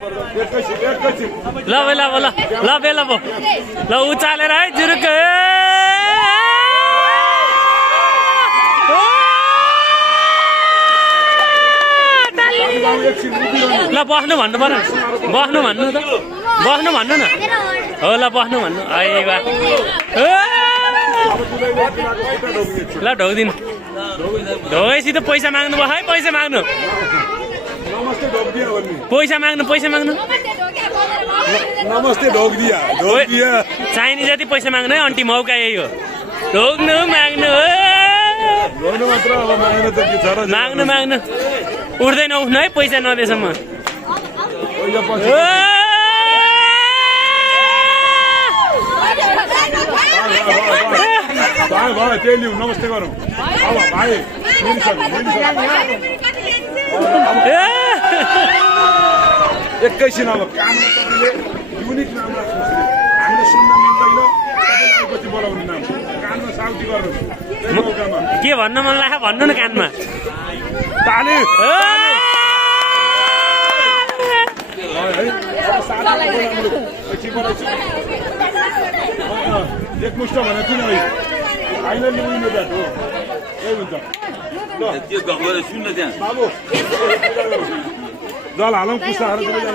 ल ल ल ल बेला भो ल उचालेर है जुरुक ल बस्नु भन्नु पर्यो बस्नु भन्नु त बस्नु भन्नु न हो ल बस्नु भन्नु है बा ल ढोगिदिनु ढोगैसित पैसा माग्नु भयो है पैसा माग्नु पैसा माग्नु पैसा माग्नु नमस्ते ढोग दिया चाहिने जति पैसा माग्नु है अन्टी मौका यही हो ढोग्नु माग्नु माग्नु माग्नु उठ्दैन उठ्नु है पैसा नदिएसम्म नमस्ते गरौँ भाइ एकैछिन अब काममा तपाईँले युनिक नाम राख्नुहोस् हामीले सुन्न मिल्दैन पछि बोलाउने नाम कानमा साउटी गर्नुहोस् के भन्न मन लाग्यो भन्नु न कानमा ताली एकमुष्ट भने किन फाइनली उयो ब्याट हो यही हुन्छ त्यो गफ गरेर सुन्न त्यहाँ बाबु जल हालौँ पुस्ताहरू